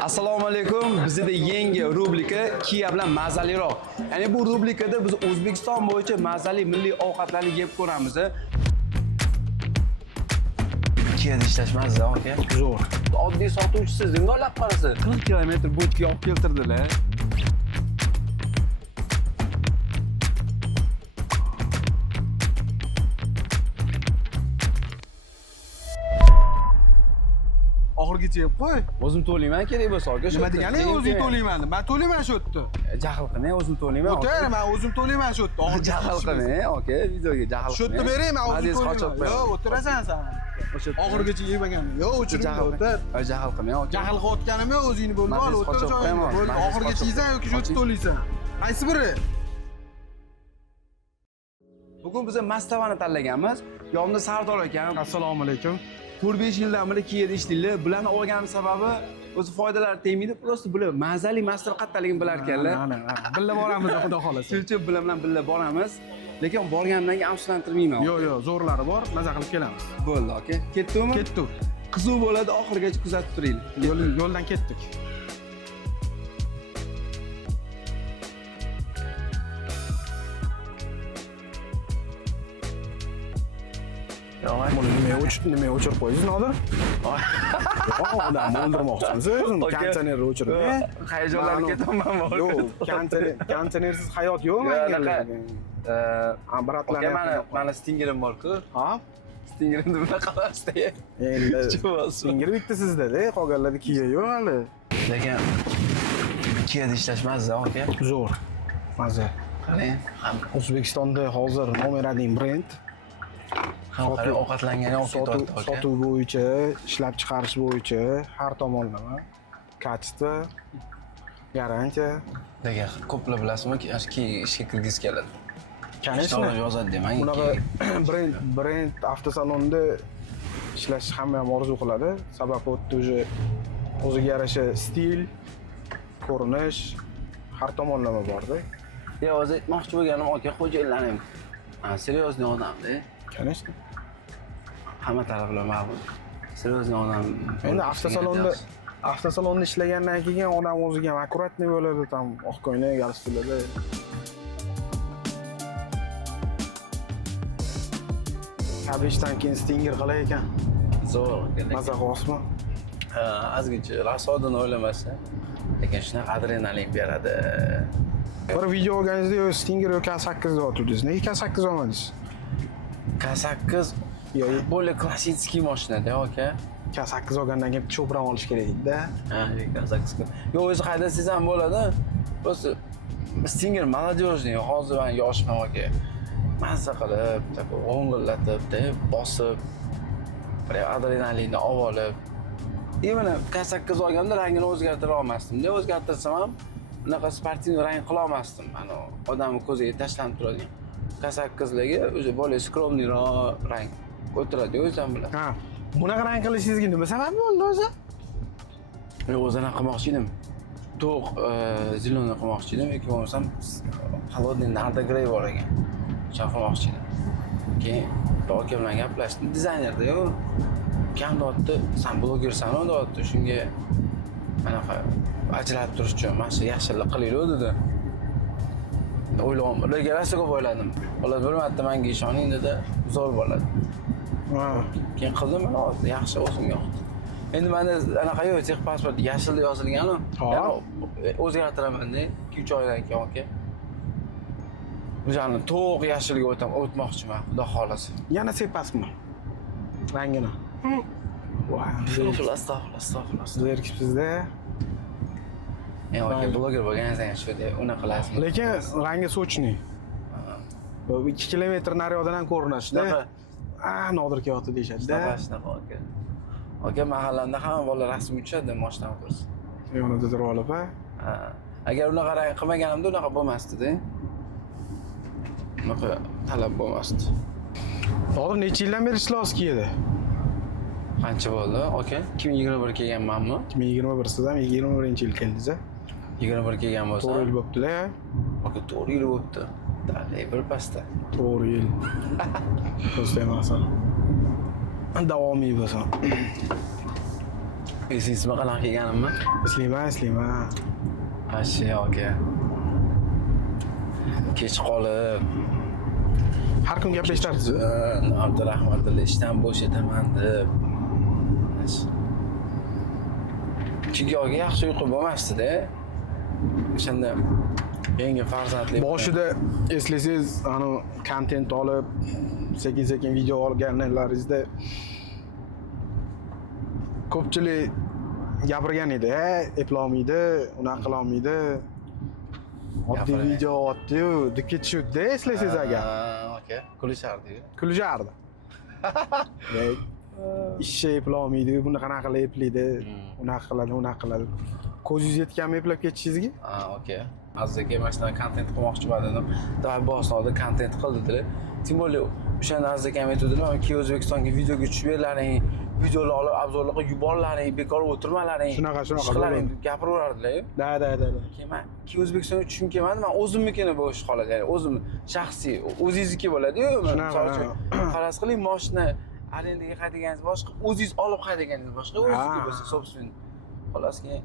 Assalomu alaykum. Bizda yangi rubrika Kia bilan mazaliroq. Ya'ni bu rubrikada biz O'zbekiston bo'yicha mazali milliy ovqatlarni yeb ko'ramiz. Kiada ishlash mazza, aka. Zo'r. Oddiy sotuvchisiz, nolab qarasiz. 40 kilometr bo'tga olib keltirdilar. Oxirgacha yeb qo'y. O'zim to'layman kerak bo'lsa, aka. Nima deganing o'zing to'layman? Men to'layman shu yerda. Jahl qilmang, o'zim to'layman. O'tar, men o'zim to'layman shu yerda. Jahl qilmang, aka. Videoga jahl qilmang. Shu yerda bering, men o'zim to'layman. Yo'q, o'tirasan sen. Oxirgacha yemagan. Yo'q, o'chirib o'tir. Jahl qilmang, aka. Jahl qilayotganim yo'q, o'zingni bo'lma, o'tir joyingda. Bo'ldi, oxirgacha yeysan yoki shu yerda to'laysan. Qaysi biri? Bugun biz Mastavani tanlaganmiz. Yonimda Sardor aka. Assalomu alaykum. 4-5 yildan beri Kiada ishlaydilar. Bularni olganim sababi o'zi foydalari tegmaydi, просто bular mazali mastar qatdaligini bilar ekanlar. Billa boramiz, xudo xolasa. Shuning bular bilan billa boramiz. Lekin borganimdan keyin afsuslantirmayman. Yo'q, zo'rlari bor, maza qilib kelamiz. Bo'ldi, aka. Ketdikmi? Ketdik. Qizuv bo'ladi, oxirigacha kuzatib turinglar. Yo'ldan ketdik. Buni nima o'chirib qo'ydingiz, Nodir? Odamni o'ldirmoqchimisiz? Konditsionerni o'chirib. Hayajonlanib ketaman. Yo'q, konditsionersiz hayot yo'q menga. Mana Stingerim bor-ku. Ha? Stingerimni bunaqa qilasiz. Endi Stinger bitta sizda-da, qolganlarda Kia yo'q hali. Lekin Kiada ishlash mazza, aka. Zo'r. Mazza. Qarang, O'zbekistonda hozir nomer 1 brend. Ovqatlangani olib ketyapti, aka. Sotuv bo'yicha, ishlab chiqarish bo'yicha har tomonlama kачество, garantiya. Nega ko'plar bilasizmi, ishga kirgisi keladi. Конечно, yozadi demang. bunaqa brend avtosalonda ishlash hamma ham orzu qiladi. Sababi o'ziga yarasha stil, ko'rinish har tomonlama bor-da. Yo, o'zi aytmoqchi bo'lganim, aka, xo'jayinlarim серьезный odam-da. Конечно. Hamma taraflar ma'lum. Серьезный odam. Endi avtosalonda ishlagandan keyin odam o'ziga ham akkuratniy bo'ladi, tam oq ko'ylak, galstuklarda. Kabishdan keyin Stinger qalay ekan? Zo'r. Maza qilyapsizmi? Ozgincha rasodini o'ylamasa, lekin shunaqa adrenalin beradi. Bir video olganingizda Stinger yo K8 deyotdingiz. Nega K8 olmadingiz? K8 более klassik mashinada, aka. K8 olgandan keyin cho'pram olish kerak edi-da. Ha, K8. Yo'q, o'zi haydasangiz ham bo'ladi. Просто Stinger молодежный, hozir men yoshman, aka. Mazza qilib, o'ng'illatib, bosib, bir adrenalinni olib. Mana K8 olganda rangini o'zgartira olmasdim. Ne o'zgartirsam ham bunaqa sportivniy rang qila olmasdim. Mana odamning ko'ziga tashlanib turadigan. K8ligi o'zi более скромныйroq rang ko'taradi, o'zim bilan. Ha, bunaqa rang qilishingizga nima sabab bo'ldi o'zi? Men o'zini qilmoqchi edim. To'q zilonni qilmoqchi edim, yoki bo'lmasam холодный narda grey bor ekan. O'sha qilmoqchi edim. Keyin aka bilan gaplashdim, dizaynerda-ku. Kam deyapti, sen blogersan-ku deyapti, shunga anaqa ajratib turish uchun mana shu yaxshilik qilaylik dedi. O'yladim, rejalasi ko'p o'yladim. Ular bir marta menga ishoning dedi, zo'r bo'ladi. Ha. Keyin qildim, mana yaxshi o'zimga yoqdi. Endi menda anaqa yo'q, texnik pasport yashilda yozilgan-ku. O'zgartiraman-da, 2-3 oydan keyin aka. O'shani to'q yashilga o'tmoqchiman, xudo xolasa. Yana sepasizmi? Rangini. Astag'firullah. Zerikibsiz-da. Aka, bloger bo'lganingizdan shu deb uni qilasizmi? Lekin rangi sochniy. 2 kilometr nariyoqdan ham ko'rinadi-da. Nodir kelyapti deyishadi-da. Shunaqa aka. Aka, mahallamda hamma bolalar rasm uchadi, mashinaga ko'rsa. Yonida turib olib, ha? Agar unaqa rang qilmaganimda unaqa bo'lmasdi-da. Unaqa talab bo'lmasdi. Hozir necha yildan beri ishlayapsiz Kiada? Qancha bo'ldi, aka? 2021 kelganmanmi? 2021 siz ham 21-yil keldingiz-a? 21 kelgan bo'lsa. 4 yil bo'pti-da. Aka, 4 yil bo'pti. Dalay bir pasta. 4 yil. Ko'rsatmasan. Davomiy bo'lsin. Esingizmi qanaqa kelganimni? Eslayman. Ashi aka. Kech qolib, Har kun gaplasharsiz. Abdurahmatilla ishdan bo'shataman deb. Chunki oga yaxshi uyqu bo'lmasdi-da. O'shanda yangi farzandli Boshida eslasangiz, kontent olib, sekin video olganlaringizda ko'pchilik gapirgan edi, eplolmaydi, unaqa qilolmaydi. Oddiy video otdi-yu, deb ketishdi, eslaysiz agar. Aka, kulishardi-yu. Kulishardi. Ishni eplolmaydi, buni qanaqa qilib eplaydi, unaqa qiladi. Ko'zingiz yetganmi eplab ketishingizga? Aka. Aziz aka, mana shunaqa kontent qilmoqchiman dedim. Davay boshladi, kontent qildilar. Tim bo'lib, o'shanda Aziz akam aytdilar, "Keyin O'zbekistonga videoga tushib berlaring, videolar olib obzorlar qilib yuborlaring, bekor o'tirmalaring." Shunaqa ishqilaring deb gapiraverardilar-yu. Da. Keyin men O'zbekistonga tushim kelmadi, men o'zimnikini bu ish qoladi. Ya'ni o'zim shaxsiy, o'zingizniki bo'ladi-yu. Misol uchun faraz qiling, mashina arendaga haydaganingiz boshqa, o'zingiz olib haydaganingiz boshqa, o'zingizniki bo'lsa, собственно. Xolos keyin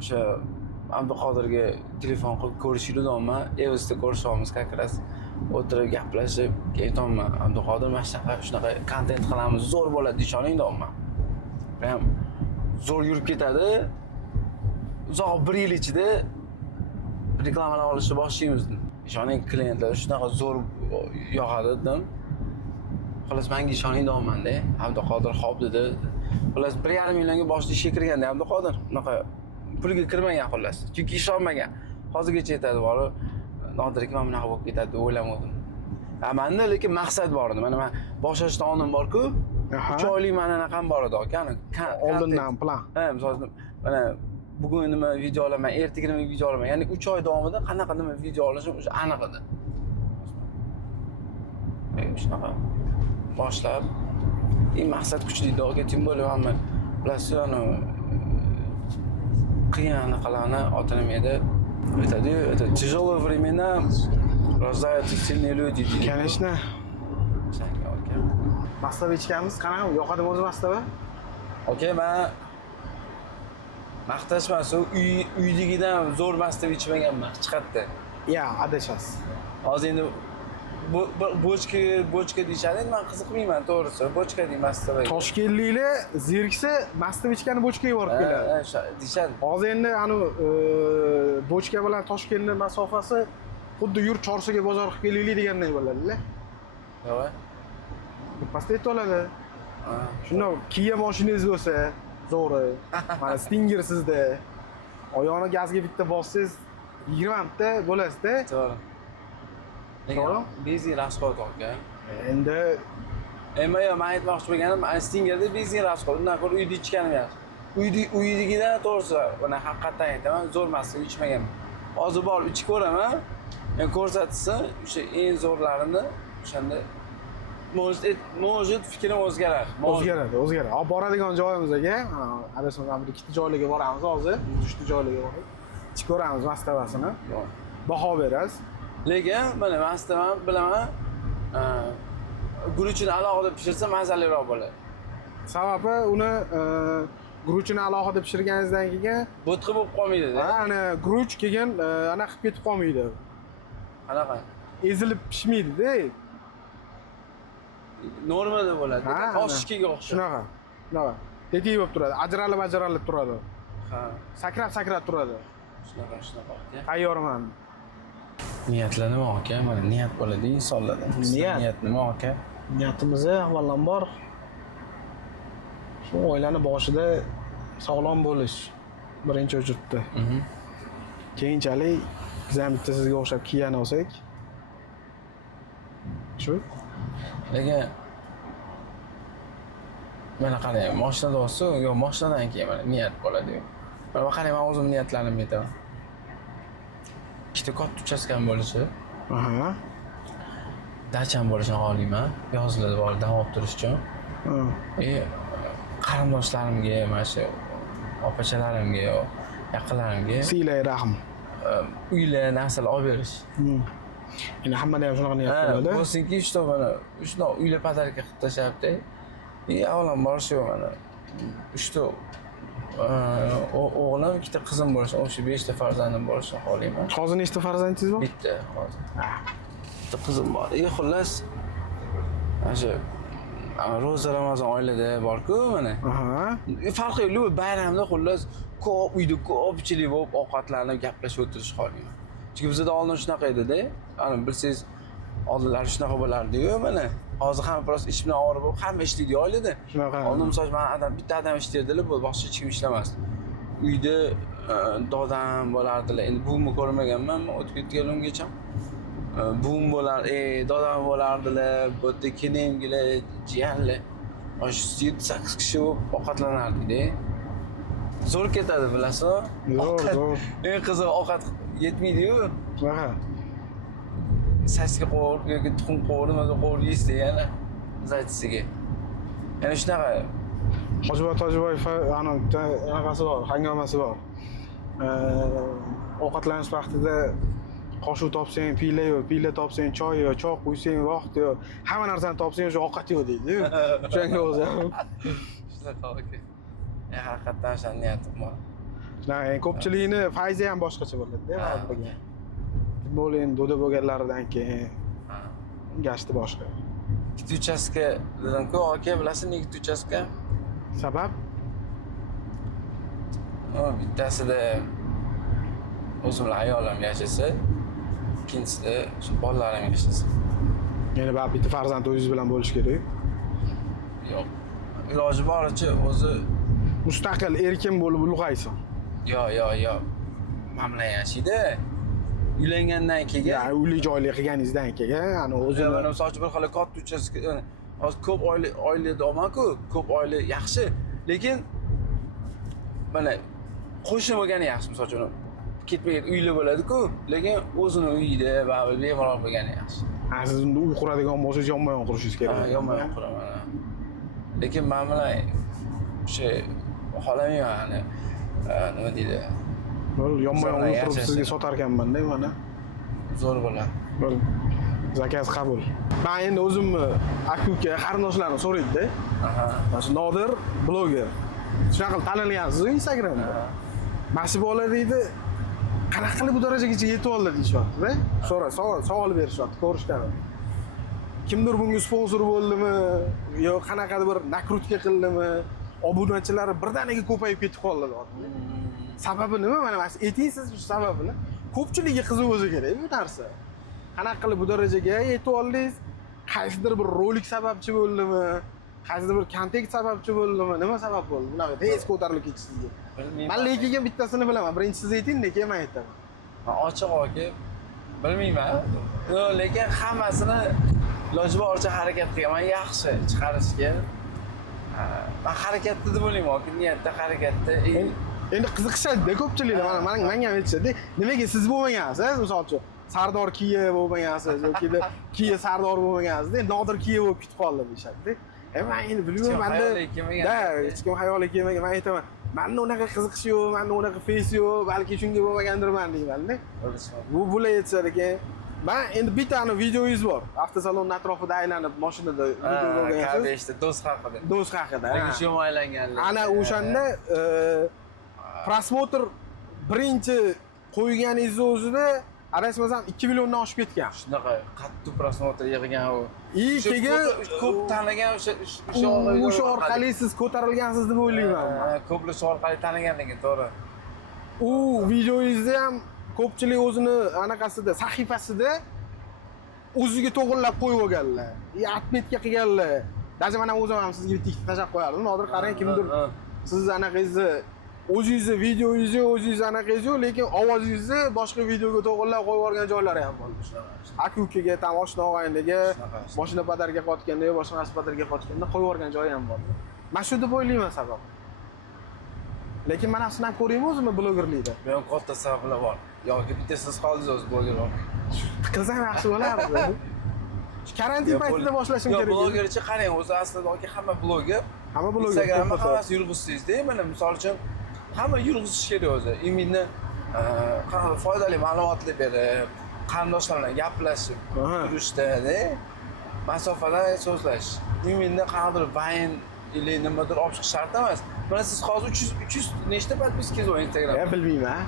o'sha Abduqodirga telefon qilib ko'rishdik deyman. Evizda ko'rishamiz, как раз o'tirib gaplashib, keyin aytaman, Abduqodir mana shunaqa kontent qilamiz, zo'r bo'ladi ishoning deyman. Ham zo'r yurib ketadi. Uzoq 1 yil ichida reklamalar olishni boshlaymiz. Ishoning, klientlar shunaqa zo'r yoqadi dedim. Xolos menga ishoning deyman-da. Abduqodir xo'p dedi. Xolos 1,5 millionga boshida ishga kirganda Abduqodir unaqa pulga kirmagan xullas. Chunki ishonmagan. Hozirgacha aytadi borib, Nodir aka, men bunaqa bo'lib ketadi deb o'ylamadim. Menda lekin maqsad bor edi. Mana men boshlashdan oldin bor-ku, 3 oylik mana anaqam bor edi aka. Oldindan plan. Misol uchun mana bugun nima video olaman, ertaga nima video olaman. Ya'ni 3 oy davomida qanaqa nima video olishim o'sha aniq edi. Shunaqa boshlab, maqsad kuchli edi, tim bo'lib hamma bilasiz, qiyin anaqalarni otinimda aytadi-yu, это тяжелые времена рождаются сильные люди. Конечно. Mastava ichganmiz, qanaqa yoqadimi o'zi mastava? Okey, men maqtashmas, uydagidan zo'r mastava ichmaganman, chiqatdi. Ya, adashasiz. Hozir endi bochka deyishadi, men qiziqmayman to'g'risi. Bochka deymastava. Toshkentliklar zeriksa mastava ichgani bochkaga borib keladi. Deyishadi. Hozir endi bochka bilan Toshkentning masofasi xuddi yurt Chorsuga bozor qilib kelaylik deganday bo'ladi-la. Yo'q. Pastda oladi. Shundoq Kia mashinangiz bo'lsa, zo'ri. Mana Stinger sizda. Oyog'ini gazga bitta bossangiz 20 ta bo'lasiz-da. To'g'ri. To'g'ri. Benzin rasxod aka. Endi men aytmoqchi bo'lganim, Stingerda benzin rasxod. Undan ko'ra uyda ichganim yaxshi. Uydagidan to'g'risi, buni haqiqatan aytaman, zo'r mastava ichmaganman. Hozir borib ichib ko'raman. Men ko'rsatsa, o'sha eng zo'rlarini o'shanda может fikrim o'zgaradi. O'zgaradi. Olib boradigan joyimiz aka, adashmasam bir ikkita joylarga boramiz hozir, 3 ta joylarga borib ichib ko'ramiz mastavasini. Baho berasiz. Lekin mana mastava bilaman, guruchini alohida pishirsa mazaliroq bo'ladi. Sababi uni guruchini alohida pishirganingizdan keyin bo'tqa bo'lib qolmaydi-da. Ana guruch keyin ana qilib ketib qolmaydi. Qanaqa? Ezilib pishmaydi-da. Normada bo'ladi. Oshishkiga o'xshaydi. Shunaqa. Tetik bo'lib turadi, ajralib turadi. Ha. Sakrab turadi. Shunaqa aka. Tayyorman. Niyatlar nima aka? Mana niyat bo'ladi insonlarda. Niyat nima aka? Niyatimiz avvalambor shu oilani boshida sog'lom bo'lish birinchi o'chirtdi. Keyinchalik biz ham bitta sizga o'xshab Kia'ni olsak. Shu. Lekin mana qarang, mashinada olsa, yo mashinadan keyin mana niyat bo'ladi-yu. Mana qarang, men o'zim niyatlarimni aytaman. Ikkita katta uchastkam bo'lishi. Dacham bo'lishini xohlayman. Yozlarda bor davom olib turish uchun. Qarindoshlarimga, mana shu opachalarimga, yaqinlarimga silay rahm. Uylar, narsalar olib berish. Endi hammada ham shunaqa niyat bo'ladi. Bo'lsinki, shu uylar podarka qilib tashlabdi. Avvalambor shu mana 3 ta O'g'lim, ikkita qizim bo'lsa, o'sha 5 ta farzandim bo'lishini xohlayman. Hozir nechta farzandingiz bor? Bitta hozir. Bitta qizim bor. Xullas, o'sha ro'za Ramazon oylarida bor-ku mana. Aha. Farqi yo'q, bayramda xullas ko'p uyda ko'pchilik bo'lib ovqatlanib gaplashib o'tirish xohlayman. Chunki bizda oldin shunaqa edi-da. Ana bilsangiz, oldinlari shunaqa bo'lardi-yu mana. Hozir ham biroz ish bilan og'ir bo'lib, hamma ishlaydi oilada. Shunaqa. Oldin misol bitta adam ishlardilar, bu boshqa hech kim ishlamasdi. Uyda dodam bo'lardilar. Endi buvimni ko'rmaganman, o'tib ketganimgacha. Buvim bo'lar, dodam bo'lardilar, bu yerda kelingilar, jiyanlar. O'sha 7-8 kishi bo'lib ovqatlanardik-da. Zo'r ketadi, bilasizmi? Zo'r. Eng qiziq ovqat yetmaydi-yu. Shunaqa. Saska qovur yoki tuxum qovur, nima qovur yeysiz yana zaytisiga. Yana shunaqa. Hojiboyev ana anaqasi bor, hangomasi bor. Ovqatlanish vaqtida qoshiq topsang piyla yo'q, piyla topsang choy yo'q, choy qo'ysang vaqt yo'q. Hamma narsani topsang o'sha ovqat yo'q deydi-yu. O'shanga o'zi ham. Shunaqa oke. Haqiqatdan o'sha niyatim bor. Shunaqa, ko'pchilikni fayzi ham boshqacha bo'ladi-da, ba'ziga. Futbolin do'da bo'lganlaridan keyin gashti boshqa. Ikkita uchastka dedim-ku, aka bilasizmi ikkita uchastka? Sabab? Bittasida o'zim bilan ayolim yashasa, ikkinchisida shu bolalarim yashasa. Ya'ni baribir bitta farzand o'zingiz bilan bo'lish kerak. Yo'q. Iloji boricha o'zi mustaqil erkin bo'lib ulg'aysin. Yo'q. Men bilan yashaydi. Uylangandan keyin, ya'ni uyli joyli qilganingizdan keyin, ana o'zini mana misol uchun bir xil katta uchastka, hozir ko'p oilada olman-ku, ko'p oila yaxshi, lekin mana qo'shni bo'lgani yaxshi, misol uchun ketma-ket uyli bo'ladi-ku, lekin o'zini uyida baribir bemalol bo'lgani yaxshi. Siz unda uy quradigan bo'lsangiz yonma-yon qurishingiz kerak. Yonma-yon quraman. Lekin men bilan o'sha xohlamayman, nima deydi? Yonma-yon uy qurib sizga sotar ekanman-da mana. Zo'r bo'ladi. Bo'ldi. Zakaz qabul. Men endi o'zimni aka-uka qarindoshlarim so'raydi-da. Mana Nodir bloger. Shunaqa qilib tanilgansiz Instagramda. Mana shu bola deydi, qanaqa qilib bu darajagacha yetib oldi deyishyapti-da. Savol berishyapti, ko'rishgan. Kimdir bunga sponsor bo'ldimi, yo qanaqadir bir nakrutka qildimi, obunachilari birdaniga ko'payib ketib qoldi deyapti. Sababi nima? Mana aytingsiz shu sababini. Ko'pchilikga qiziq o'zi kerak bu narsa. Qanaqa qilib bu darajaga yetib oldingiz? Qaysidir bir rolik sababchi bo'ldimi? Qaysidir bir kontekst sababchi bo'ldimi? Nima sabab bo'ldi? Bunaqa tez ko'tarilib ketishingizga. Men lekin bittasini bilaman. Birinchi siz ayting, lekin men aytaman. Ochiq aka, bilmayman. Lekin hammasini iloji boricha harakat qilman, yaxshi chiqarishga. Men harakatda deb o'ylayman, yoki niyatda harakatda. Endi qiziqishadi ko'pchiliklar menga ham aytishadi. Nimaga siz bo'lmagansiz? Misol uchun Sardor Kiya bo'lmagansiz yoki Kiya Sardor bo'lmagansiz, Nodir Kiya bo'lib ketib qoldi deyshadi. Men endi bilmayman, menda hech kim xayoliga kelmagan. Men aytaman, menda unaqa qiziqish yo'q, menda unaqa face yo'q, balki shunga bo'lmagandirman deyman-da. Bu bular aytishadi ekan. Men endi bittani videoyingiz bor. Avtosalon atrofida aylanib mashinada video ko'rgansiz. Do'st haqida. Do'st haqida. Lekin shu aylanganlar. Ana o'shanda prosmotr birinchi qo'yganingiz o'zida adashmasam 2 milliondan oshib ketgan. Shunaqa qattiq prosmotr yig'gan u. Keyin ko'p tanigan o'sha orqali siz ko'tarilgansiz deb o'ylayman. Ko'plar shu orqali tanigan lekin to'g'ri. U videoyingizda ham ko'pchilik o'zini anaqasida, sahifasida o'ziga to'g'rilab qo'yib olganlar. Atmetga qilganlar. Даже mana o'zim ham sizga bitta ikkita tashab qo'yardim. Nodir qarang, kimdir siz anaqangizni o'zingizni videoyingizni o'zingiz anaqangiz, lekin ovozingizni boshqa videoga to'g'rilab qo'yib yuborgan joylari ham bor. Aka-ukaga, tam oshna og'ayniga, mashina padarga qotganda, boshqa narsa padarga qotganda qo'yib yuborgan joyi ham bor. Men shu deb o'ylayman sabab. Lekin men afsunan ko'raymi o'zimni blogerlikda. Men katta sabablar bor. Yoki bitta siz qoldingiz o'zi bloger bor. Qilsam yaxshi bo'lardi. Karantin paytida boshlashim kerak. Yo'q, blogerchi qarang, o'zi aslida hamma bloger. Hamma bloger. Instagramda hammasi yurg'izsiz-da, mana misol uchun hamma yurg'izish kerak o'zi. Imidni foydali ma'lumotlar berib, qarindoshlar bilan gaplashib, turishda-da, masofadan so'zlash. Imidni qanaqadir vayn или nimadir olib chiqish shart emas. Mana siz hozir 300 nechta podpiskangiz bor Instagramda? Bilmayman.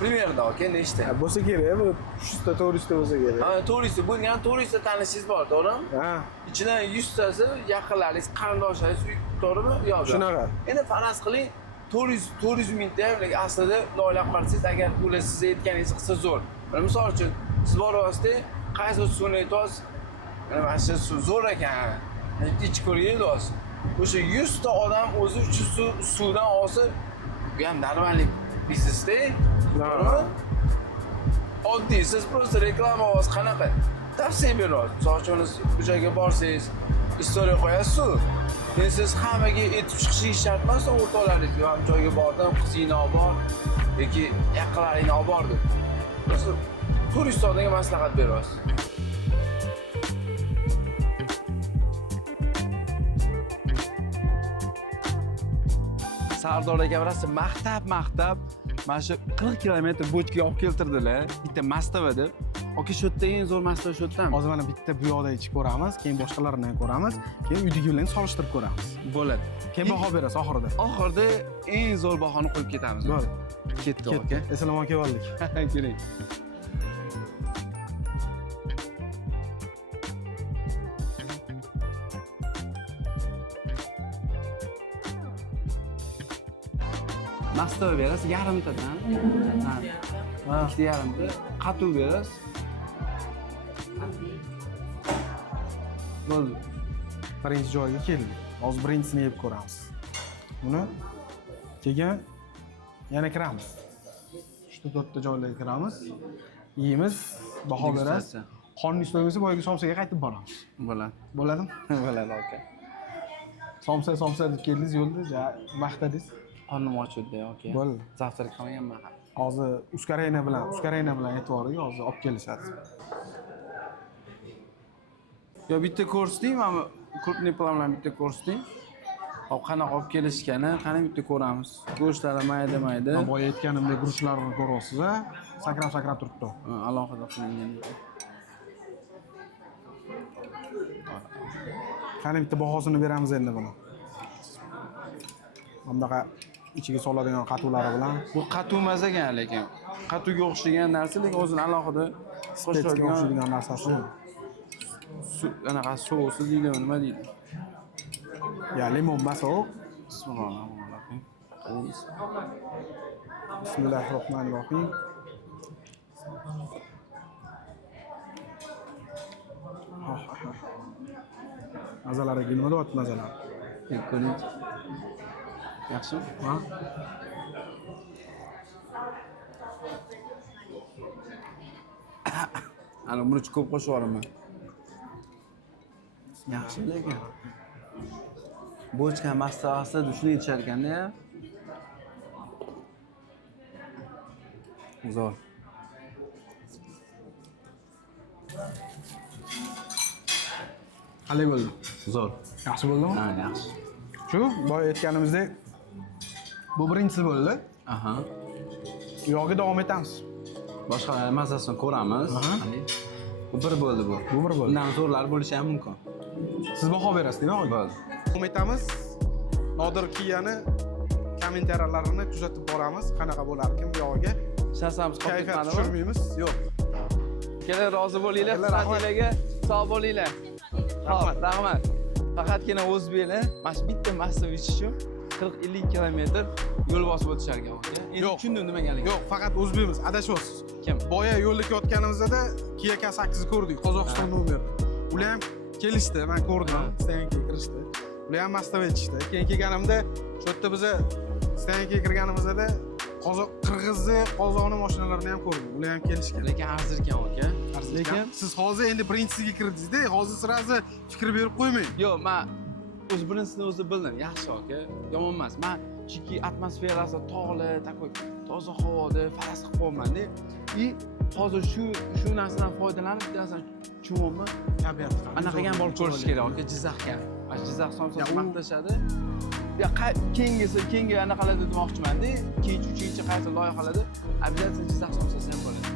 Примерно, aka nechta? Bo'lsa kerak, bu 300 ta 400 ta bo'lsa kerak. Ha, 400 ta. Bu ham 400 ta tanishingiz bor, to'g'rimi? Ha, Ichidan 100 tasi yaqinlaringiz, qarindoshlaringiz, to'g'rimi? Yo'q. shunaqa. Endi faraz qiling, 400 mingta, lekin aslida noilaq qarasangiz, agar ular sizga aytganingiz qilsa zo'r. Mana misol uchun, siz boryapsiz, qaysi suvni aytyapsiz? Mana shu zo'r ekan. Ichib ko'rgaysiz. O'sha 100 ta odam o'zi 300 suvdan olsa, bu ham normallik biznesda. To'g'rimi? Oddiy, siz просто reklama ovoz qanaqa? Tavsiya berasiz. Misol uchun bu joyga borsangiz, istoriya qo'yasiz-ku. Endi siz hammaga aytib chiqishingiz shart emas, o'rtoqlaringiz ham joyga bordim, qizingni olib bor yoki yaqinlaringni olib bor deb. Biz turist odamga maslahat berasiz. Sardor aka birasi maqtab mana shu 40 kilometr bochkaga olib keltirdilar, bitta Mastava deb. Aka shu yerda eng zo'r Mastava shu yerdan. Hozir mana bitta bu yoqda ichib ko'ramiz, keyin boshqalarini ham ko'ramiz, keyin uydagilarni solishtirib ko'ramiz. Bo'ladi. Keyin baho berasiz oxirida. Oxirida eng zo'r bahoni qo'yib ketamiz. Bo'ldi. Ketdi aka. Assalomu alaykum. Keling. Mastava berasiz, yarimtadan. Ha, ikkita yarimta. Qatuv berasiz. Bo'ldi. Birinchi joyga keldik. Hozir birinchisini yeb ko'ramiz. Buni keyin yana kiramiz. Shu to'rtta joylarga kiramiz. Yeymiz, baho beramiz. Qonning so'ngisi boyagi somsaga qaytib boramiz. Bo'ladi. Bo'ladimi? Bo'ladi aka. Somsa deb keldingiz yo'lda, maqtadingiz. Qornim ochildi aka. Bo'ldi. Zavtrak qilganman ham. Hozir uskarayna bilan aytvordik, hozir olib kelishadi. Yo bitta ko'rsating, mana krupniy plan bilan bitta ko'rsating. Hop qanaqa olib kelishgani, qani bitta ko'ramiz. Go'shtlari mayda. Men boya aytganimdek guruchlarni ko'ryapsiz-a? Sakrab turibdi. Alohida qilingan ekan. Qani bitta bahosini beramiz endi buni. Bundaqa ichiga soladigan qatuvlari bilan. Bu qatuv emas ekan lekin. Qatuvga o'xshagan narsa, lekin o'zini alohida Spetsga o'xshaydigan narsasi. Anaqa sousi deydi, nima deydi? Ya limon emas u. Bismillahirrohmanirrohim. Bismillahirrohmanirrohim. Mazalariga nima deyapti mazalar? Ko'ring. Yaxshi? Ha? Ana murch ko'p qo'shib yuboraman. Yaxshi lekin. Bochka mastavasi shuni yetishar ekanda-ya. Zo'r. Qalay bo'ldi? Zo'r. Yaxshi bo'ldimi? Ha, yaxshi. Shu boya aytganimizdek bu birinchisi bo'ldi. Aha. Bu yo'g'i davom etamiz. Boshqalar mazasini ko'ramiz. Aha. Bu bir bo'ldi bu. Bu bir bo'ldi. Bundan zo'rlar bo'lishi ham mumkin. Siz baho berasiz, nima? Bo'ldi. Davom etamiz. Nodir Kiyani kommentariyalarini kuzatib boramiz. Qanaqa bo'larkin bu yo'g'iga? Shasamiz qolib Kayfiyat ketmadimi? tushirmaymiz. Yo'q. Kelar rozi bo'linglar, Rahmat. sizlarga sog' bo'linglar. Xo'p, rahmat. Faqatgina o'zbeklar mana shu bitta Mastava ichish uchun 40-50 kilometr yo'l bosib o'tishar ekan. Endi Yo'q. tushundim nimaganligini. Yo'q, faqat o'zbekmiz, adashyapsiz. Kim? Boya yo'lda ketayotganimizda Kia K8 ko'rdik, Qozog'iston nomer. Ular ham kelishdi, men ko'rdim, Stankiga kirishdi. Ular ham Mastava ichishdi. Keyin kelganimda shu yerda biz Stankiga kirganimizda Qirg'izni, Qozoqning mashinalarini ham ko'rdim. Ular ham kelishgan. Lekin arzir ekan aka. Lekin siz hozir endi birinchisiga kirdingiz-da, hozir sirazi fikr berib qo'ymang. Yo'q, men o'z birinchisini o'zi bildim. Yaxshi aka, yomon emas. Men chunki atmosferasi tog'li, takoy toza havoda faraz qilib qo'yman-da. И hozir shu narsadan foydalanib, bilasan, chumonmi? Tabiat. Anaqa ham borib ko'rish kerak aka, Jizzaxga. Jizzax somsasi maqtashadi. Ya keyingi anaqalarda demoqchiman-da. Keyinchi, uchinchi qaysi loyihalarda обязательно Jizzax somsasi ham bo'ladi.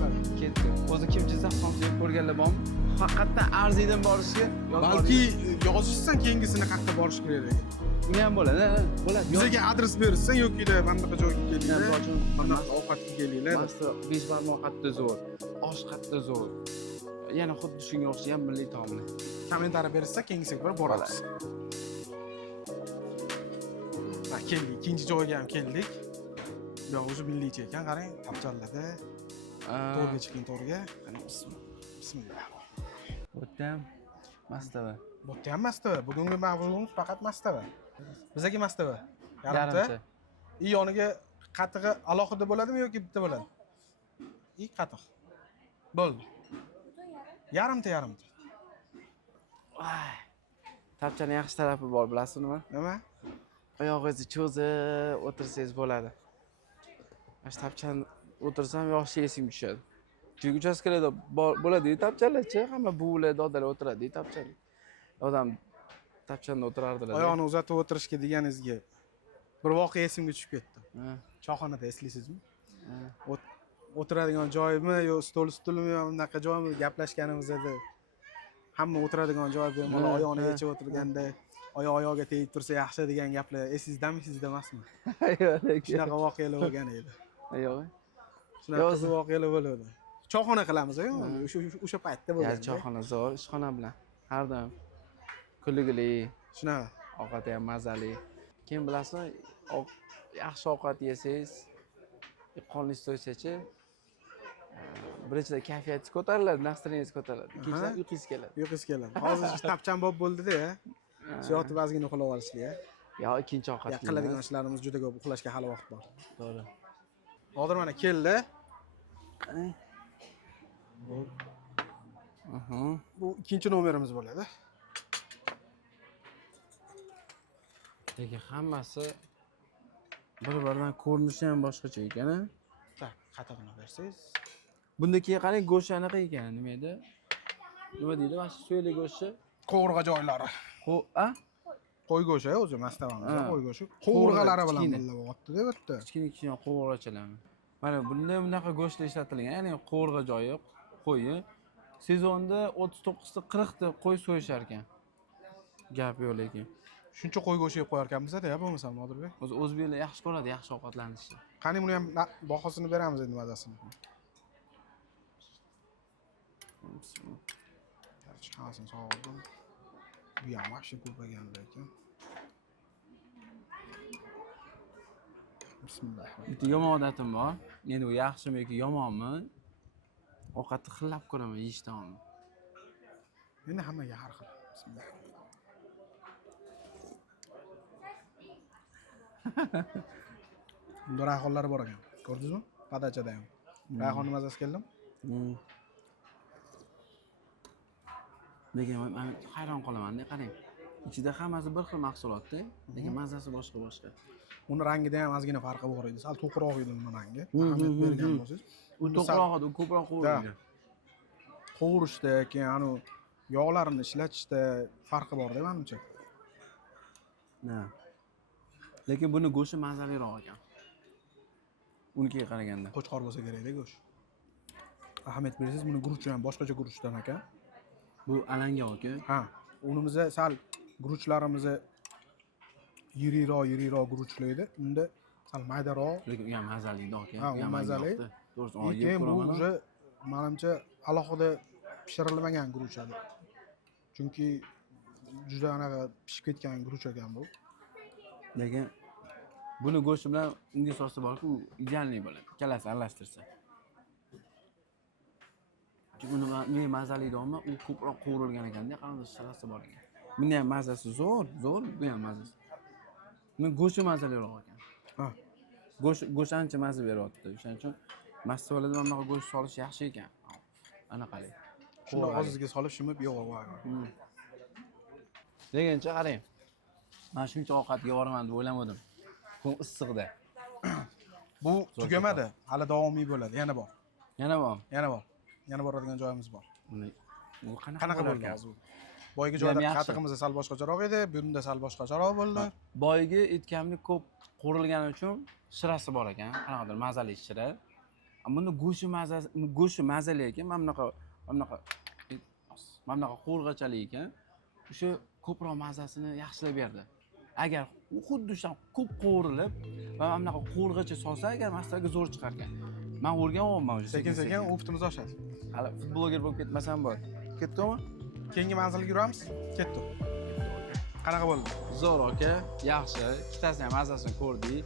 bo'ladi. Ketdi. O'zi kim Jizzaxdan kelib ko'rganlar bormi? Faqatdan arziydan borishga Balki yozishsan kengisini qayerga borish kerak degan. unga ham bo'ladi. Bo'ladi. Bizga adres bersan yoki mandaqa joyga kelinglar. Yo'q, Mana ovqatga kelinglar. Masta 5 barmoq qatda zo'r. Osh qatda zo'r. Yana xuddi shunga o'xshagan milliy taomlar. Kommentariy bersa kengisiga bir boramiz. Ha, keldik. Ikkinchi joyga ham keldik. Bu yoq o'zi milliycha ekan, qarang, tapchallarda. To'rga chiqing, to'rga. Qani bismillah. Bu yerda ham mastava. Bu yerda ham mastava. Bugungi mavzuimiz faqat mastava. Bizaga mastava. Yarimta. Yoniga qatig'i alohida bo'ladimi yoki bitta bo'ladi? Qatiq. Bo'ldi. Yarimta. Voy. Tapchani yaxshi tarafi bor, bilasizmi nima? Nima? Oyog'ingizni cho'zib o'tirsangiz bo'ladi. Mana tapchani o'tirsam yoshi esimga tushadi. Chunki uchastkalarda bo'ladi-ku tapchalarchi, hamma buvilar, dodalar o'tiradi-ku tapchani. Odam tapchanda o'tirardilar. Oyoqni uzatib o'tirishga deganingizga bir voqea esimga tushib ketdi. Choyxonada eslaysizmi? O'tiradigan joymi yo stulmi yo bunaqa joymi gaplashganimizda hamma o'tiradigan joyda mana oyoqni yechib o'tirganda oyoqga tegib tursa yaxshi degan gaplar esingizdami, sizda emasmi? Yo'q. Shunaqa voqealar bo'lgan edi. Yo'q. Shunaqa voqealar bo'ladi. Choyxona qilamiz-ku, o'sha paytda bo'lgan. Choyxona zo'r, ishxona bilan har doim kulgili, Shunaqa. ovqati ham mazali. Keyin bilasizmi, yaxshi ovqat yesangiz, qoningiz to'ysa-chi, birinchidan kayfiyatingiz ko'tariladi, nastroyengiz ko'tariladi. Ikkinchidan uyqungiz keladi. Uyqungiz keladi. Hozir tapchan bob bo'ldi-da, shu yoqda ozgina uxlab olishlik. Yo, ikkinchi ovqat. Qiladigan ishlarimiz juda ko'p, uxlashga hali vaqt bor. To'g'ri. Hozir mana keldi. Bu ikkinchi nomerimiz bo'ladi. Lekin hammasi bir-biridan ko'rinishi ham boshqacha ekan-a. Tak, qatig'ini bersangiz. Bunda keyin qarang, go'sht anaqa ekan, nima edi? Nima deydi? Mana shu so'yli go'shti. Qovurg'a joylari. Qo'y go'shti o'zi mastavamiz, qo'y go'shti. Qovurg'alari bilan birga bo'lyapti-da bu yerda. Kichkina qovurg'achalarmi? Mana bunaqa go'shtlar ishlatilgan, ya'ni qovurg'a joyi, qo'yi. Sezonda 39 ta 40 ta qo'y so'yishar ekan. Gap yo'q lekin. Shuncha qo'y go'shti yeb qo'yar ekanmiz-da, bo'lmasam Nodirbek. O'zi o'zbeklar yaxshi ko'radi, yaxshi ovqatlanishni. Qani buni ham bahosini beramiz endi mazasini. Chiqasin sog'oldim. Bu ham yaxshi ko'paygan lekin. Bismillah. Bitta yomon odatim bor. Endi u yaxshimi yoki yomonmi? Ovqatni xillab ko'raman yeyishdan oldin. Endi hammaga har xil. Bismillah. Bunda rayhonlari bor ekan. Ko'rdingizmi? Padachada ham. Rayhonni mazasi keldim. Lekin men hayron qolaman-da, qarang. Ichida hammasi bir xil mahsulotda, lekin mazasi boshqa. Uni rangida ham ozgina farqi bor edi. Sal to'qroq edi uni rangi. Ahamiyat bergan bo'lsangiz. U to'qroq edi, u ko'proq qovurilgan. Qovurishda, keyin anu yog'larini ishlatishda farqi bor-da menimcha. Ha. Lekin buni go'shti mazaliroq ekan. Unikiga qaraganda. Qo'chqor bo'lsa kerak-da go'sht. Ahamiyat bersangiz, buni guruchi ham boshqacha guruchdan ekan. Bu alanga oka. Ha, unimizda sal guruchlarimizni yiriroq guruchlaydi. Unda sal maydaroq. Lekin u ham mazali oka. Ha, u mazali. To'g'ri, Keyin bu o'zi menimcha alohida pishirilmagan guruch edi. Chunki juda anaqa pishib ketgan guruch ekan bu. Lekin buni go'shti bilan unga so'si borku, idealniy bo'ladi. Ikkalasi aralashtirsa. Chunki uni mazali domma, u ko'proq qovurilgan ekanda, qarang shirasi bor ekan. Buni ham mazasi zo'r, bu ham mazasi. Buni go'shti mazaliroq ekan. Ha. Go'sht ancha maza beryapti. O'shaning uchun mastavalarda mana bunaqa go'sht solish yaxshi ekan. Anaqalik. Shuni og'zingizga solib shimib yo'q. Degancha qarang. Men shuncha ovqat yevorman deb o'ylamadim. Kun issiqda. Bu tugamadi. Hali davomiy bo'ladi. Yana bor. Yana boradigan joyimiz bor. Bu qanaqa bo'ldi hozir? Boyagi joyda qatig'imiz sal boshqacharoq edi, bunda sal boshqacharoq bo'ldi. Boyagi etkamlik ko'p qo'rilgani uchun shirasi bor ekan, qanaqadir mazali shira. Buni go'shti mazali ekan, mana bunaqa qo'rg'achali ekan. O'sha ko'proq mazasini yaxshilab berdi. Agar xuddi o'sha ko'p qovurilib va mana bunaqa qo'rg'acha solsa, agar masalan zo'r chiqar ekan. Men o'rganyapman o'sha. Sekin optimiz oshadi. Hali bloger bo'lib ketmasam bo'ladi. Ketdimi? Keyingi manzilga yuramiz. Ketdik. Qanaqa bo'ldi? Zo'r aka, yaxshi. Ikkitasini ham mazasini ko'rdik.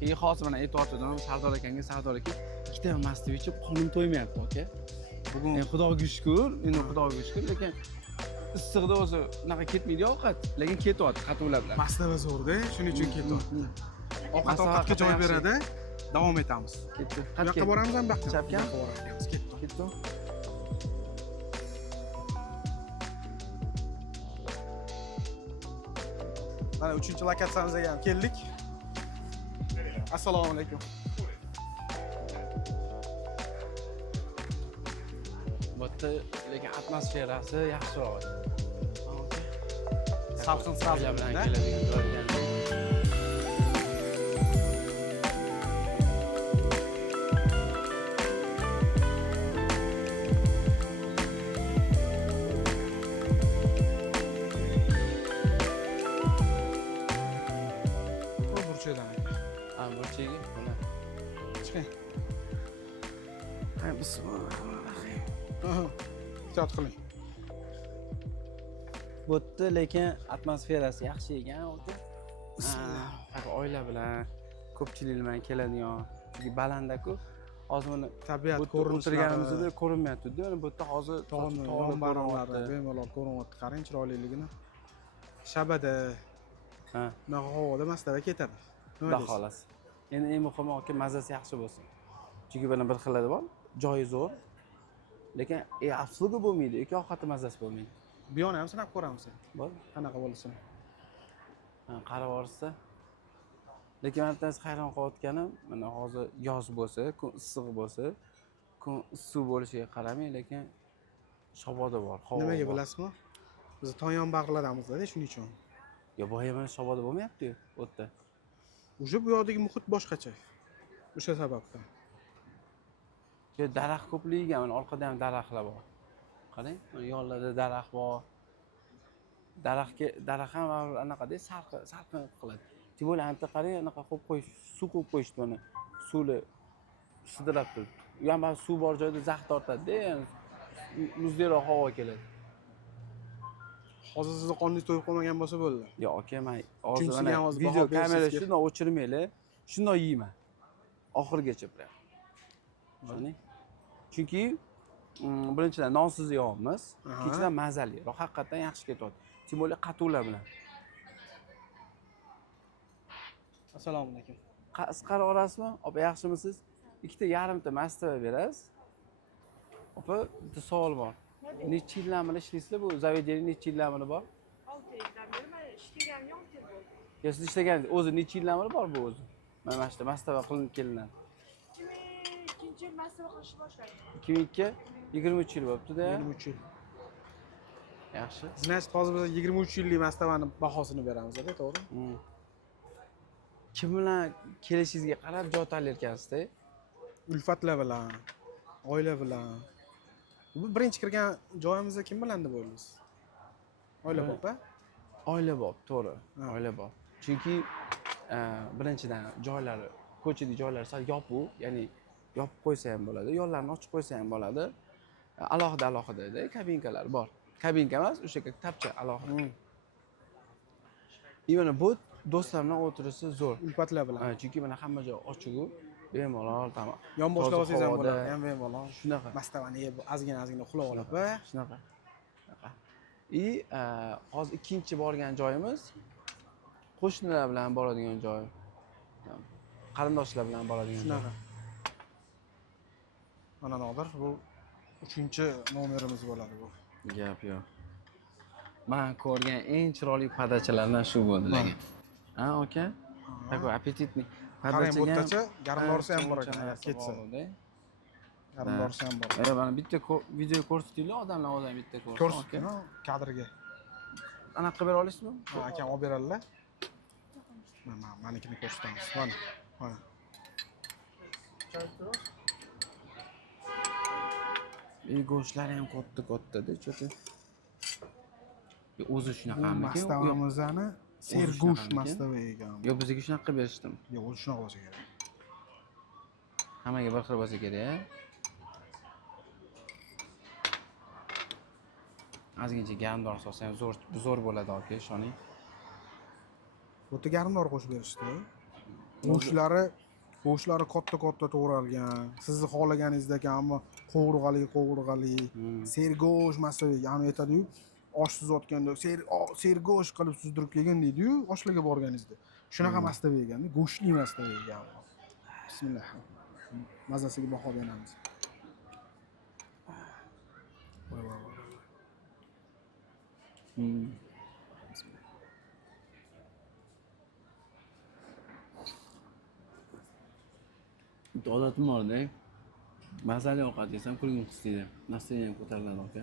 Keyin hozir mana aytayotgandim, Sardor akanga, Sardor aka ikkita mastava ichib qonim to'ymayapti aka. Bugun xudoga shukr, endi xudoga shukr, lekin issiqda o'zi unaqa ketmaydi ovqat, lekin ketyapti qatuvlar bilan. Mastava zo'rda, shuning uchun ketyapti. Ovqatga joy beradi. Davom etamiz. Ketdi. Bu yoqqa boramizmi, bu yoqqa? Chapga? Boramiz. Ketdik. Mana 3-lokatsiyamizga ham keldik. Assalomu alaykum. Bu yerda lekin atmosferasi yaxshiroq. Salqin bilan keladigan joydan. Burchiga buni chiqing. Hay bismillahirrohmanirrohim. Ehtiyot qiling. Bu yerda lekin atmosferasi yaxshi ekan, aka. Oila bilan ko'pchilik bilan keladigan, chunki baland-ku. Hozir mana Tabiat o'tirganimizda ko'rinmayapti-da. Mana bu yerda hozir tog'ning baronlari bemalol ko'rinyapti. Qarang chiroyliligini. Shabada. Ha, Bunaqa havoda mastava ketadi. Xudo xolasi. Endi eng muhimi aka mazasi yaxshi bo'lsin. Chunki buni bir xillari bor, joyi zo'r. Lekin afsuga bo'lmaydi, yoki ovqati mazasi bo'lmaydi. Bu yoni ham sinab ko'ramiz. Bo'ldi. Qanaqa bo'lsin? Qarab o'rsa. Lekin men bittasi hayron qolayotganim, mana hozir yoz bo'lsa, kun issiq bo'lsa, kun issiq bo'lishiga qaramay, lekin shaboda bor, havo. Nimaga bilasizmi? Biz Tonyon bag'rilaramizda, shuning uchun. Yo, boya mana shaboda bo'lmayapti-yu, u yerda. Уже bu yoqdagi muhit boshqacha. O'sha sababdan. Shu daraxt ko'pligiga mana orqada ham daraxtlar bor. Qarang, mana yonlarda daraxt bor. Daraxt ham anaqada salqin qiladi. Tib bo'ladi, qarang, anaqa qo'yib qo'yish, suv qo'yib qo'yishdi mana. Suvni sidirab turibdi. U ham suv bor joyda zax tortadi-da, ya'ni muzdekroq havo keladi. Hozir sizni qoningiz to'yib qolmagan bo'lsa bo'ldi. Yo'q, aka, men hozir mana video kamera shunday o'chirmaylar, shunday yeyman. Oxirigacha bilan. Tushunding? Chunki birinchidan nonsiz yeyapmiz, ikkinchidan mazali, haqiqatan yaxshi ketyapti. Tib bo'ladi qatuvlar bilan. Assalomu alaykum. Qarab olasizmi? Opa, yaxshimisiz? Ikkita yarimta mastava berasiz. Opa, bitta savol bor. Necha yildan beri ishlaysizlar? Bu zavedeniya necha yildan beri bor? 6 yildan beri men ishlaganim 6 yil bo'ldi. Yo, siz ishlaganingiz o'zi necha yildan beri bor bu o'zi? Mana shu mastava qilinib kelinadi. 2002-yil mastava qilishni boshladim. 2002, 23 yil bo'libdi-da. 23 yil. Yaxshi. Значит, hozir biz 23 yillik mastavani bahosini beramiz-da, to'g'ri? Kim bilan kelishingizga qarab joy tanlayotgansizda? Ulfatlar bilan, oila bilan. Bu birinchi kirgan joyimizda kim bilan deb o'ylaysiz? Oila bor-da? Oila bor, to'g'ri. Oila bor. Chunki birinchidan joylari, ko'chadagi joylar sal yopiq, ya'ni yopib qo'ysa ham bo'ladi, yo'llarni ochib qo'ysa ham bo'ladi. Alohida kabinkalar bor. Kabinka emas, o'sha kitobcha alohida. Mana bu do'stlar bilan o'tirishsa zo'r. Ulfatlar bilan. Chunki mana hamma joy ochiq-ku, bemalol tamom. Yon boshlab olsangiz ham bo'ladi, ham bemalol. Shunaqa. Mastavani yeb, ozgina uxlab olib, shunaqa. Hozir ikkinchi borgan joyimiz qo'shnilar bilan boradigan joy. Qarindoshlar bilan boradigan joy. Shunaqa. Mana Nodir, bu 3-nomerimiz bo'ladi bu. Gap yo'q. Men ko'rgan eng chiroyli padachalardan shu bo'ldi lekin. Ha, aka? Такой аппетитный. Qarang, bu yergacha garmlorsi ham bor ekan, ketsa. Garmlorsi ham bor. Mana bitta video ko'rsatinglar, odamlar o'zlari bitta ko'rsin. Ko'rsating, kadrga. Anaqa qilib bera olasizmi? Akam olib beradilar. Mana menikini ko'rsatamiz. Mana. Go'shtlari ham katta-katta-da, cho'ta. O'zi shunaqami? Mastavamizni sergo'sh mastava ekan. Yo, bizga shunaqa berishdim. Yo'q, o'zi shunaqa bo'lsa kerak. Hammaga bir xil bo'lsa kerak. Ozgincha garmdor solsam zo'r bo'ladi aka, ishoning. Bu yerda garmdor qo'shib berishdi. Go'shtlari katta-katta to'g'ralgan. Sizni xohlaganingizdek, ammo qo'g'irg'ali, sergo'sh mastava ham aytadi-yu. Osh suzayotganda sergo'sh qilib suzdirib kelgan deydi-yu, oshlarga borganingizda. Shunaqa mastava ekan, go'shtli mastava ekan. Bismillah. Mazasiga baho beramiz. Odatim bor-da. Mazali ovqat yesam kulgim qistaydi. Настроение ko'tariladi aka.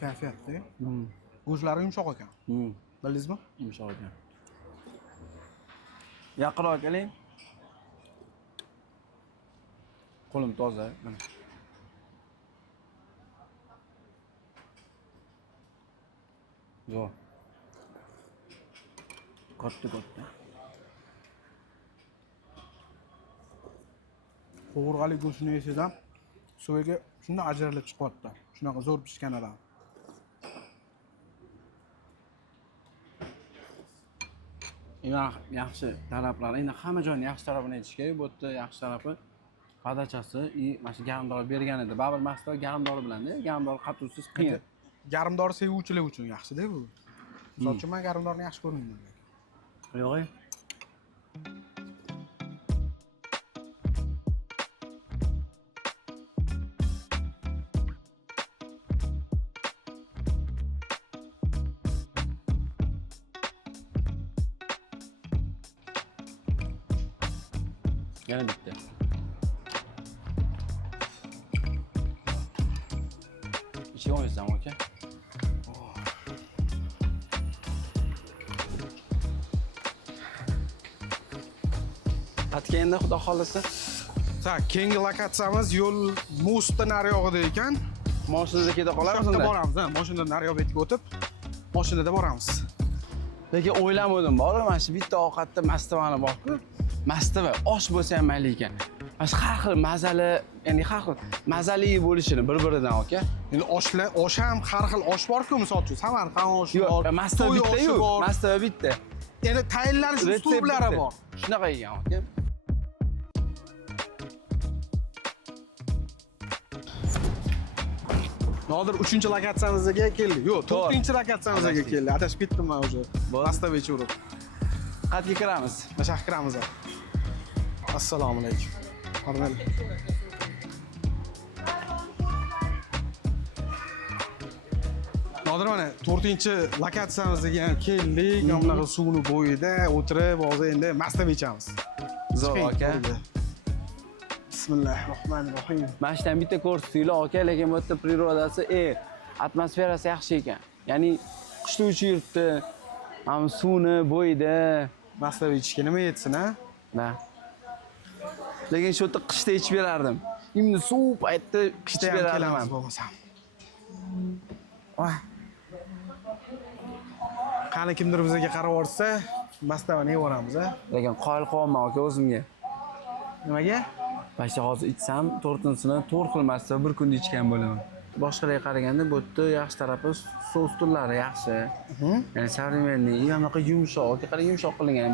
Kayfiyatda. Go'shtlari yumshoq ekan. Bildingizmi? Yumshoq ekan. Yaqinroq keling. Qo'lim toza. Mana. Zo'r. Katta. Qo'g'irg'ali go'shtni yesangizam suviga shunday ajralib chiqyapti. Shunaqa zo'r pishganidan. Yaxshi talablar. Endi hamma joyni yaxshi tarafini aytish kerak. Bu yerda yaxshi tarafi padachasi, mana shu garmdor bergan edi. Baribir mastava garmdor bilan-da, garmdor qatuvsiz qiyin. Garmdor sevuvchilar uchun yaxshi-da bu. Misol uchun men garmdorni yaxshi ko'rmayman. Yo'q. Yana bitti. İçine oynayacağım okey. Patkenda xudo xolisa. Keyingi lokatsiyamiz yo'l Mustdan nariyog'ida ekan. Mashinada keta qolamiz Shunda unda. boramiz, mashinadan nariyog'ga o'tib, mashinada boramiz. Lekin o'ylamadim, bor mana shu bitta ovqatda mastavani bor-ku. Mastava osh bo'lsa ham mayli ekan. Mana shu har xil mazali, ya'ni har xil mazali bo'lishini bir-biridan aka. Endi osh ham har xil osh bor-ku, misol uchun Samarqand oshi bor, Yo'q, mastava bitta-yu, mastava bitta. Endi tayinlanish uslublari bor. Shunaqa ekan aka. Hozir 3-lokatsiyamizga keldik. Yo'q, 4-lokatsiyamizga keldik. Adashib ketdim men o'zi. Mastava ichib. Qayerga kiramiz? Mana kiramiz. Assalomu alaykum. Qornal. Hozir mana 4-lokatsiyamizga keldik. Bunaqa suvni bo'yida o'tirib, hozir endi mastava ichamiz. Zo'r aka. Bismillahirrohmanirrohim. Mana shundan bitta ko'rsatuvlar aka, lekin bu yerda prirodasi, atmosferasi yaxshi ekan. Ya'ni qishlovchi yurtda, ham suvni bo'yida Mastava ichishga nima yetsin, ha? Da. Lekin shu yerda qishda ichib berardim. Endi suv paytda Qishda ichib ham berardim. kelamiz bo'lmasam. Voy. Qani kimdir bizga qarab o'rsa, mastavani yevoramiz, ha? Lekin qoyil qolma aka o'zimga. Nimaga? Mana hozir ichsam, 4-sini 4 xil mastava bir kunda ichgan bo'laman. Boshqalarga qaraganda bu yerda yaxshi tarafi sos turlari yaxshi. Ya'ni современный, anaqa yumshoq, qarang yumshoq qilingan,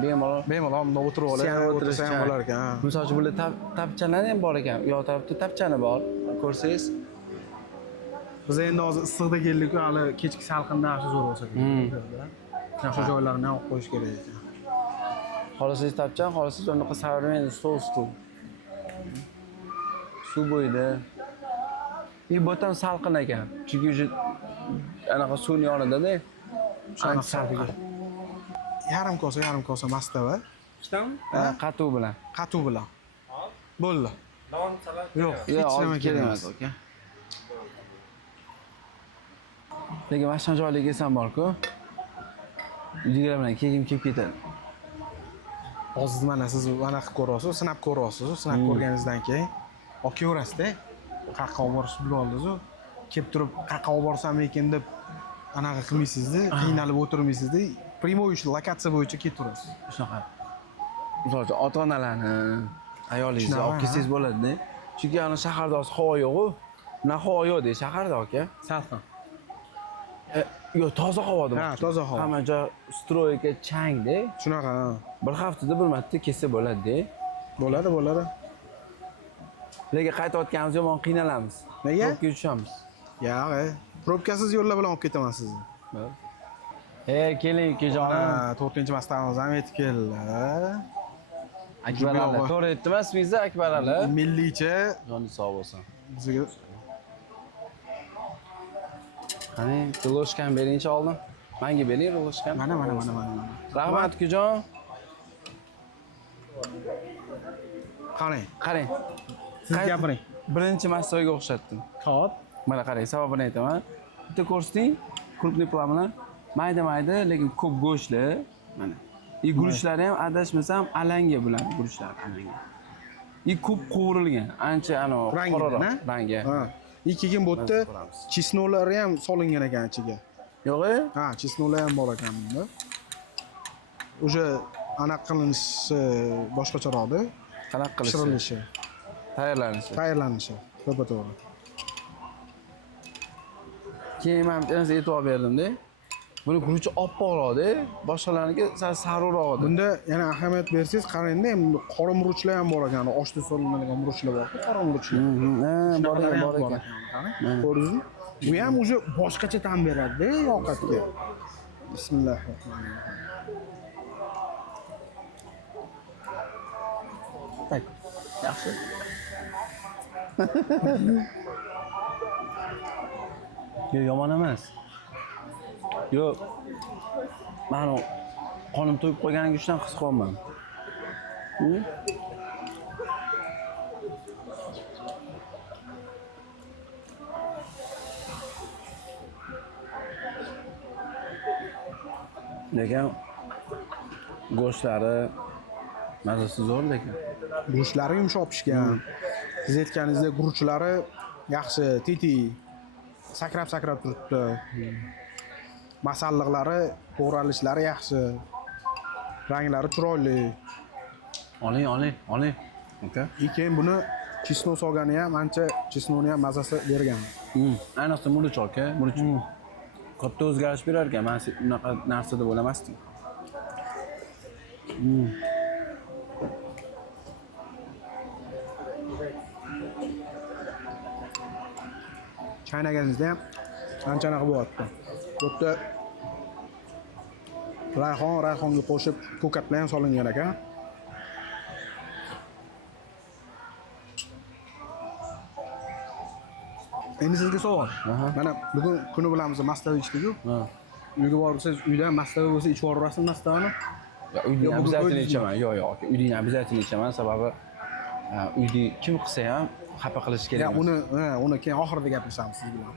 bemalol Bunday o'tirib olib, o'tirsa ham bo'lar ekan. Misol uchun bular tapchalar ham bor ekan. U yoq tarafda tapchani bor. Ko'rsangiz, Biz endi hozir issiqda keldik-ku, hali kechki salqinda yaxshi zo'r bo'lsa kerak. Yaxshi joylarini olib qo'yish kerak ekan. xohlasangiz tapchan, xohlasangiz unaqa современный sos tur. Suv bo'yida. Bu ham salqin ekan. Chunki o'sha anaqa suvning yonida-da. Shuni salqin. Yarim kosa mastava. Qatuv bilan. Qatuv bilan. Bo'ldi. Yo'q, Yo'q, hech nima kerak emas. aka. Lekin mana shu joylarga yesam bor-ku. Uydagilar bilan kelib ketadi. Hozir mana siz mana qilib ko'rasiz, sinab ko'rganingizdan keyin olib kelaverasiz-da. Qayoqqa olib borishni bilib oldingiz-ku. kelib turib qayerqa olib borsam ekan deb anaqa qilmaysiz-da, qiynalib o'tirmaysiz-da. Primoy ish lokatsiya bo'yicha kelib turasiz. Shunaqa. Misol uchun ota-onalarni, ayolingizni Shunaqa, olib kelsangiz bo'ladi-da. Chunki ana shaharda hozir havo yo'q-ku. Bunaqa havo yo'q-da shaharda aka. Salqin. Yo'q, toza havoda. Ha, toza havo. Hamma joy stroyga changda. Shunaqa. Bir haftada bir marta kelsa bo'ladi-da. Bo'ladi, bo'ladi. Lekin qaytayotganimiz yomon qiynalamiz. Nega? Probka tushamiz. Yo'q, probkasiz yo'llar bilan olib ketaman sizni. Keling ukajonim. Ha, 4-mastamiz ham yetib keldi. Akbar Ali. To'g'ri aytdimi ismingizni Akbar Ali? Milliycha Joningiz sog' bo'lsin. bizga Qani, ruloshkani beringchi oldin. Menga bering ruloshkani. mana. Rahmat ukajon. Qarang. Qarang. Siz gapiring. Birinchi mastoyga o'xshatdim. Hop. Mana qarang, sababini aytaman. Bitta ko'rsating, krupniy plat bilan mayda, lekin ko'p go'shtli. Mana. Guruchlari ham adashmasam alanga bilan guruchlar alanga. Ko'p qovurilgan, ancha qororoq rangi. Ha. Keyin bu yerda chesnoklari ham solingan ekan ichiga. Yo'q-e? Ha, chesnoklar ham bor ekan bunda. O'sha anaqa qilinishi boshqacharoqda. Qanaqa qilish? Pishirilishi, Tayyorlanishi. to'g'ri. Keyin men bitta narsa e'tibor berdim-da. Buni guruchi oppoqroq-da, boshqalarniki sal saruvroq. Bunda yana ahamiyat bersangiz, qarangda, endi qora muruchlar ham bor ekan. Oshda solinadigan muruchlar bor, qora muruchlar. Bor ekan. Ko'rdingizmi? Bu ham o'sha boshqacha ta'm beradi-da ovqatga. Bismillahirrohmanirrohim. Tak. Yaxshi. Yomon emas. Yo'q. Men qonim to'yib qo'yganing uchun his qilaman. Lekin go'shtlari mazasi zo'r lekin. Go'shtlari yumshoq pishgan. Siz aytganingizdek guruchlari yaxshi, titi. Sakrab turibdi. Masalliqlari, to'g'ralishlari yaxshi. Ranglari chiroyli. Oling. Okay. Keyin buni chesnok solgani ham ancha chesnokni ham mazasi bergan. Ayniqsa murch aka, murch. Katta o'zgarish berar ekan. Men unaqa narsa deb o'ylamasdim. Chaynaganingizda ham ancha anaqa bo'lyapti. Bu yerda rayhonga qo'shib ko'katlar ham solingan ekan. Endi sizga savol. Mana bugun kuni bilan biz mastava ichdik-ku. Uyga borsangiz uyda mastava bo'lsa ichib yuborasiz mastavani? Uyda обязательно ichaman. Yo'q, aka. Uyda обязательно ichaman, sababi uyda kim qilsa ham xafa qilish kerak emas. Uni keyin oxirida gaplashamiz siz bilan.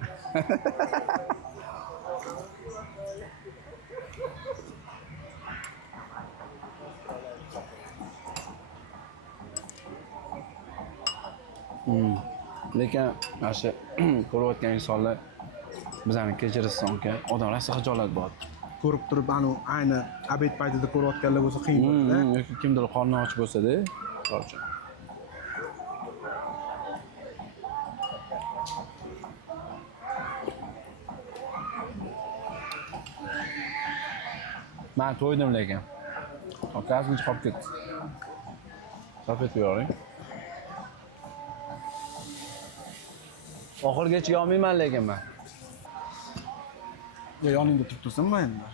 Lekin mana shu ko'rayotgan insonlar bizani kechirsin aka. Odam rosa xijolat bor. Ko'rib turib, ayni obed paytida ko'rayotganlar bo'lsa qiyin bo'ladi. Yoki kimdir qorni och bo'lsa-da, uchun. Men to'ydim lekin. Okazim chiqib ketdi. Safet yo'ring. Oxirgacha yolmayman lekin men. Yoningda turib tursinmi endi?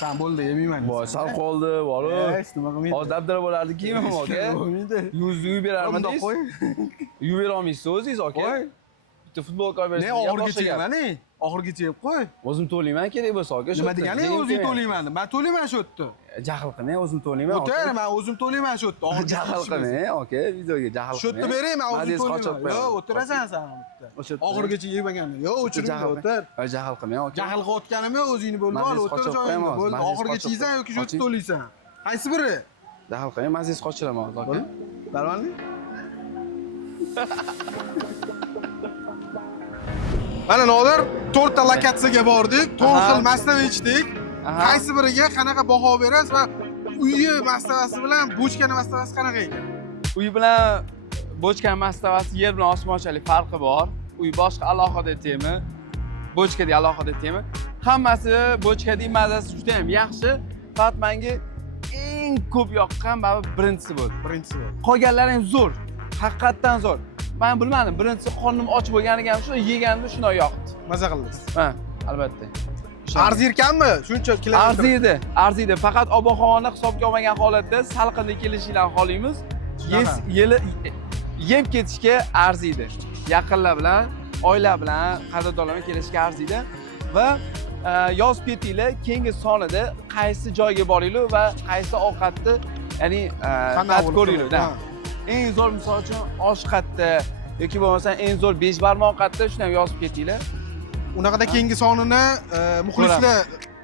Sen bo'ldi, yemayman. Voy, sal qoldi, borib. Nima qilmaydi? Hozir dabdara bo'lardi-ki, aka. Bo'lmaydi. Yuzni yuvib berarmidingiz? Qo'y. Yuvib bera olmaysiz o'zingiz, aka. Qo'y. Bitta futbolka olib bersangiz. Ne oxirgacha yeyman-a? Oxirgacha yeb qo'y. O'zim to'layman kerak bo'lsa, aka. Nima degani o'zing to'layman? Men to'layman shu yerda. Jahl qilmang, o'zim to'layman. O'tir, men o'zim to'layman shu yerda. Jahl qilmang, aka. Videoga jahl qilmang. Shu yerda bering, men o'zim to'layman. Yo'q, o'tirasan sen bitta. Oxirgacha yemagan. Yo'q, o'chiring, o'tir. Jahl qilmang, aka. Jahl qilayotganim yo'q, o'zingni bo'lib ol, o'tir joyingda. Bo'ldi, oxirgacha yeysan yoki shu yerda to'laysan. Qaysi biri? Jahl qilmang, mazingiz qochiraman hozir, aka. Darvonli? Mana Nodir 4 ta lokatsiyaga bordik, 4 Aha. xil mastava ichdik. Aha. Qaysi biriga qanaqa baho berasiz va uyi mastavasi bilan bochkani mastavasi qanaqa ekan? Uy bilan bochka mastavasi yer bilan osmonchalik farqi bor. Uy boshqa alohida tema, bochkadek alohida tema. Hammasi bochkadek mazasi juda ham yaxshi. Faqat menga eng ko'p yoqqan baribir birinchisi bo'ldi. Birinchisi. Qolganlari ham zo'r. Haqiqatdan zo'r. Men bilmadim, birinchisi qornim och bo'lganiga ham shuni yeganimda shunday yoqdi. Maza qildingiz. Ha, albatta. Arzirkanmi? Shuncha kilometr. Arziydi, arziydi. Faqat ob-havoni hisobga olmagan holatda salqinda kelishinglarni xohlaymiz. Yeb ketishga arziydi. Yaqinlar bilan, oila bilan, qadrdonlar bilan kelishga arziydi va yoz petinglar keyingi sonida qaysi joyga boringlar va qaysi ovqatni, ya'ni tat ko'ringlar. Eng zo'r misol uchun oshqatda yoki bo'lmasa eng zo'r 5 barmoq qatda shuni ham yozib ketinglar. Unaqada keyingi sonini muxlislar,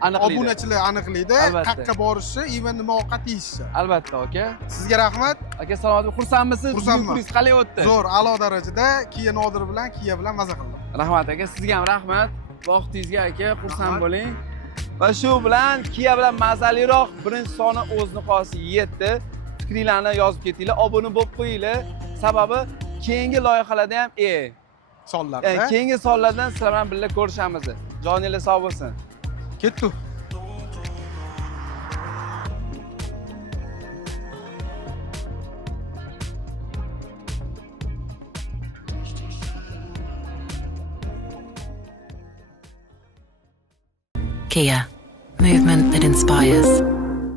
Aniqlaydi. obunachilar aniqlaydi. Albatta. Qayerga borishi, even nima ovqat yeyishi. Albatta, aka. Sizga rahmat. Aka, salomat, xursandmisiz? Xursandman. Kuningiz qalay o'tdi? Zo'r, a'lo darajada Kia Nodir bilan, Kia bilan maza qildim. Rahmat aka, sizga ham rahmat. Vaqtingizga aka, xursand bo'ling. Va shu bilan Kia bilan mazaliroq birinchi soni o'zini qolsi yetdi. Fikringlarni yozib ketinglar, obuna bo'lib qo'yinglar. Sababi keyingi loyihalarda ham Sonlarda. keyingi sonlardan sizlar bilan birga ko'rishamiz. Joningiz sog' bo'lsin. Ketdi. Kia, movement that inspires.